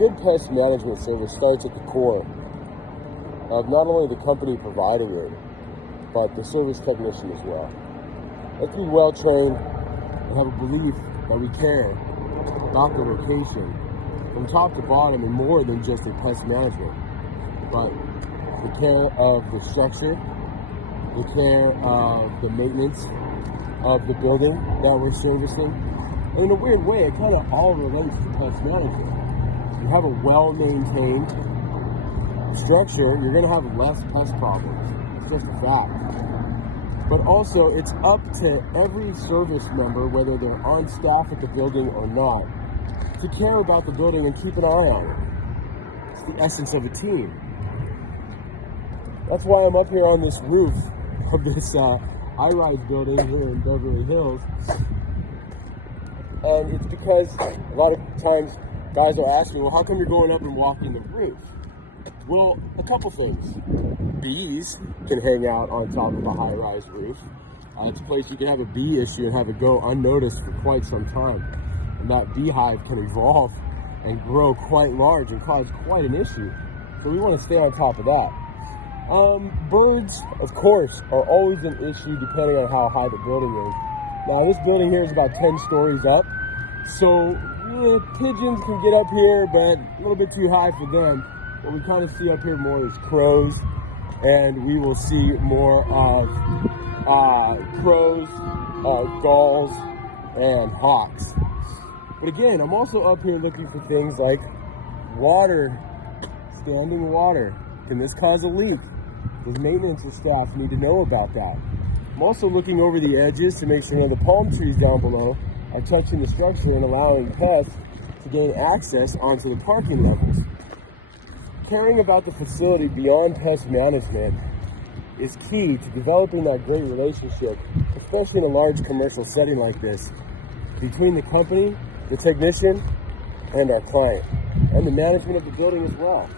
good pest management service starts at the core of not only the company providing it, but the service technician as well. Let's be well trained and have a belief that we care about the location from top to bottom and more than just a pest management, but the care of the structure, the care of the maintenance of the building that we're servicing. And in a weird way, it kind of all relates to pest management. If you have a well-maintained structure, you're going to have less pest problems. It's just a fact. But also, it's up to every service member, whether they're on staff at the building or not, to care about the building and keep an eye on it. It's the essence of a team. That's why I'm up here on this roof of this high-rise building here in Beverly Hills. And it's because a lot of times guys are asking, well, how come you're going up and walking the roof? Well, a couple things. Bees can hang out on top of a high-rise roof. It's a place you can have a bee issue and have it go unnoticed for quite some time. And that beehive can evolve and grow quite large and cause quite an issue. So we want to stay on top of that. Birds, of course, are always an issue depending on how high the building is. Now, this building here is about 10 stories up, so pigeons can get up here, but a little bit too high for them. What we kind of see up here more is crows, and we will see more of crows, gulls, and hawks. But again, I'm also up here looking for things like water, standing water. Can this cause a leak? Does maintenance staff need to know about that? I'm also looking over the edges to make sure the palm trees down below are touching the structure and allowing pests to gain access onto the parking levels. Caring about the facility beyond pest management is key to developing that great relationship, especially in a large commercial setting like this, between the company, the technician, and our client, and the management of the building as well.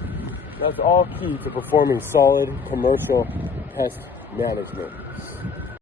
That's all key to performing solid commercial pest management.